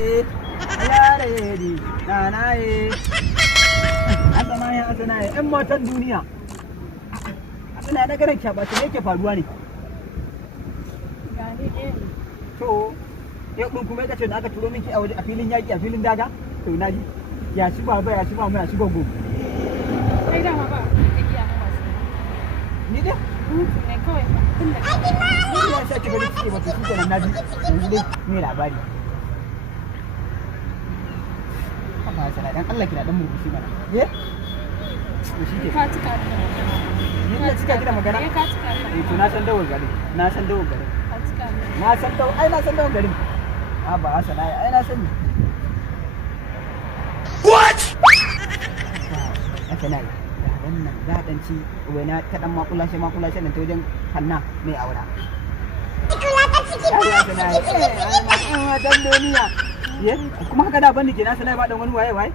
Yare nanaye. Asanaye, ‘yan matan duniya. Asana na ganin kyaɓata ne yake faruwa ne. To, ya ɗin kuma ya ce da aka turo minki a waje a filin yaƙi a filin daga? To, na ji. Ya shi baba, ya shi mama, ya shi gogo. Kai dama ba ka iya na wasu. Ni dai? Hutu ne kawai ba. Tun da Ni ya sake bari ciki ba to shi kenan na ji. Yanzu dai me labari. Haba Hassana dan Allah kina dan murmushi mana. Ye? To shi ke. ka cika da Ni ne cika ki da magana? ka cika da To na san dawar garin. Na san dawar garin. ka cika da Na san dawar, ai na san dawar garin. Haba Hassana ai na sani. What? Hassana ya wannan zaɗanci waina ta ɗan makulashe nan ta wajen hanna mai aura. Kuma haka da ban ke na sanai ba dan wani waye.